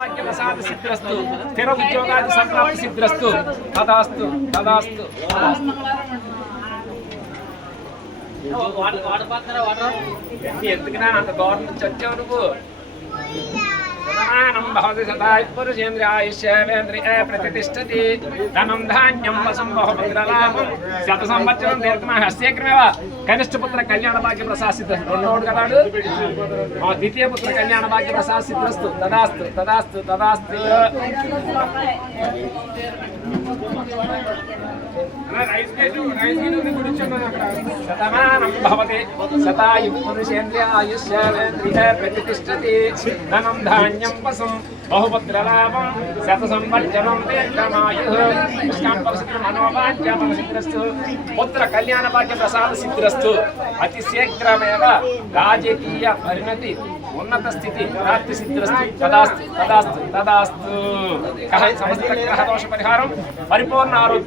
प्रसाद सिद्धिरस्तु स्थिर उद्योगादि संप्राप्ति सिद्धिरस्तु तदास्तु तदास्तु ఎందుకనా అంత దూరం నుంచి వచ్చావు నువ్వు సదానం భవతి సదాయ పురుషేంద్రియాయుష్యేంద్రియ ప్రతిష్టతి ధనం ధాన్యం వసం బహుభద్రలాభం శత సంవత్సరం దీర్ఘమాయ శీఘ్రమేవ కనిష్ఠపుత్ర కళ్యాణ భాగ్య ప్రసాద సిద్ధిరస్తు రెండోడు కదాడు ద్వితీయ పుత్ర కళ్యాణ భాగ్య ప్రసాద సిద్ధిరస్తు తదాస్తు తదాస్తు తదాస్తు శతమానం భవతి శతాయు పురుషేంద్రియాయుష్యేంద్రియ ప్రతిష్టతి ధనం ధాన్యం వసం బహుభద్రలాభం శత సంవత్సరం దీర్ఘమాయు మనోవాంఛ సిద్ధిరస్తు పుత్ర కళ్యాణ భాగ్య ప్రసాద సిద్ధిరస్తు అతి శీఘ్రమేవ రాజకీయ పరిణతి ఉన్నత స్థితి ప్రాప్తి సిద్ధిరస్తు తదాస్తు తదాస్తు తదాస్తు సమస్త గ్రహ దోష పరిహారం పరిపూర్ణ ఆరోగ్యం